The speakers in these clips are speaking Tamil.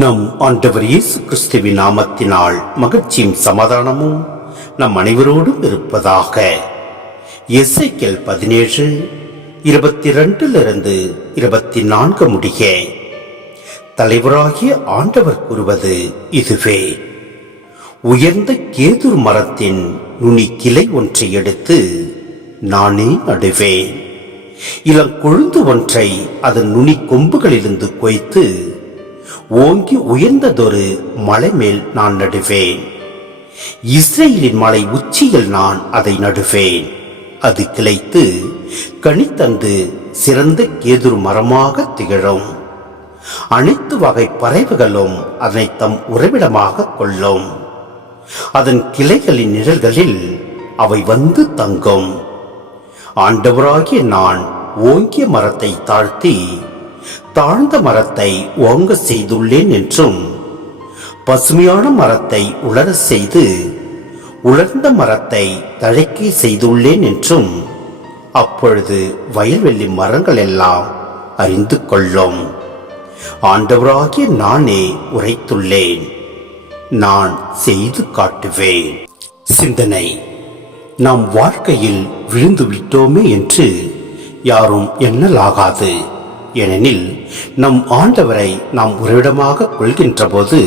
நம் ஆண்டவர் இயேசு கிறிஸ்துவின் நாமத்தினால் மகிழ்ச்சியும் சமாதானமும் நம் அனைவரோடும் இருப்பதாக. எசேக்கியேல் 17:22-24 முடிய தலைவராகிய ஆண்டவர் கூறுவது இதுவே: உயர்ந்த கேதுரு மரத்தின் நுனி கிளை ஒன்றை எடுத்து நானே நடுவேன். இளங்கொழுந்து ஒன்றை அதன் நுனி கொம்புகளிலிருந்து கொய்த்து ஓங்கி உயர்ந்ததொரு மலை மேல் நான் நடுவேன். இஸ்ரேலின் மலை உச்சியில் நான் அதை நடுவேன். அது கிளைத்து கனித்தந்து சிறந்த கேதுரு மரமாக திகழும். அனைத்து வகை பறவைகளும் அதனை தம் உறைவிடமாக கொள்ளும். அதன் கிளைகளின் நிழல்களில் அவை வந்து தங்கும். ஆண்டவராகிய நான் ஓங்கிய மரத்தை தாழ்த்தி தாழ்ந்த மரத்தை ஓங்க செய்துள்ளேன் என்றும், பசுமையான மரத்தை உலர செய்து உலர்ந்த மரத்தை தழைக்க செய்துள்ளேன் என்றும் அப்பொழுது வயல்வெளி மரங்கள் எல்லாம் அறிந்து கொள்ளும். ஆண்டவராகிய நானே உரைத்துள்ளேன், நான் செய்து காட்டுவேன். சிந்தனை: நாம் வாழ்க்கையில் விழுந்து விட்டோமே என்று யாரும் எண்ணலாகாது. ஏனெனில் நம் ஆண்டவரை நாம் உறைவிடமாக கொள்கின்ற போது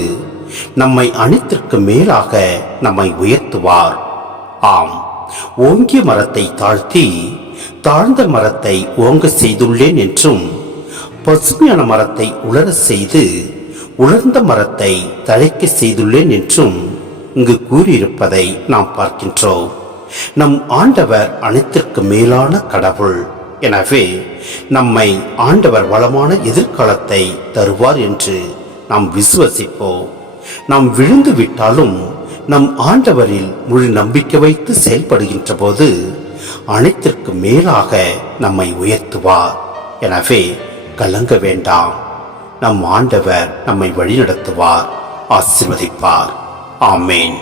நம்மை அனைத்திற்கு மேலாக நம்மை உயர்த்துவார். ஆம், ஓங்கிய மரத்தை தாழ்த்தி தாழ்ந்த மரத்தை ஓங்க செய்துள்ளேன் என்றும், பசுமையான மரத்தை உலர செய்து உலர்ந்த மரத்தை தழைக்க செய்துள்ளேன் என்றும் இங்கு கூறியிருப்பதை நாம் பார்க்கின்றோம். நம் ஆண்டவர் அனைத்திற்கு மேலான கடவுள். எனவே நம்மை ஆண்டவர் வளமான எதிர்காலத்தை தருவார் என்று நாம் விசுவசிப்போம். நாம் விழுந்து விட்டாலும் நம் ஆண்டவரில் முழு நம்பிக்கை வைத்து செயல்படுகின்ற போது அனைத்திற்கு மேலாக நம்மை உயர்த்துவார். எனவே கலங்க வேண்டாம். நம் ஆண்டவர் நம்மை வழிநடத்துவார், ஆசீர்வதிப்பார். ஆமேன்.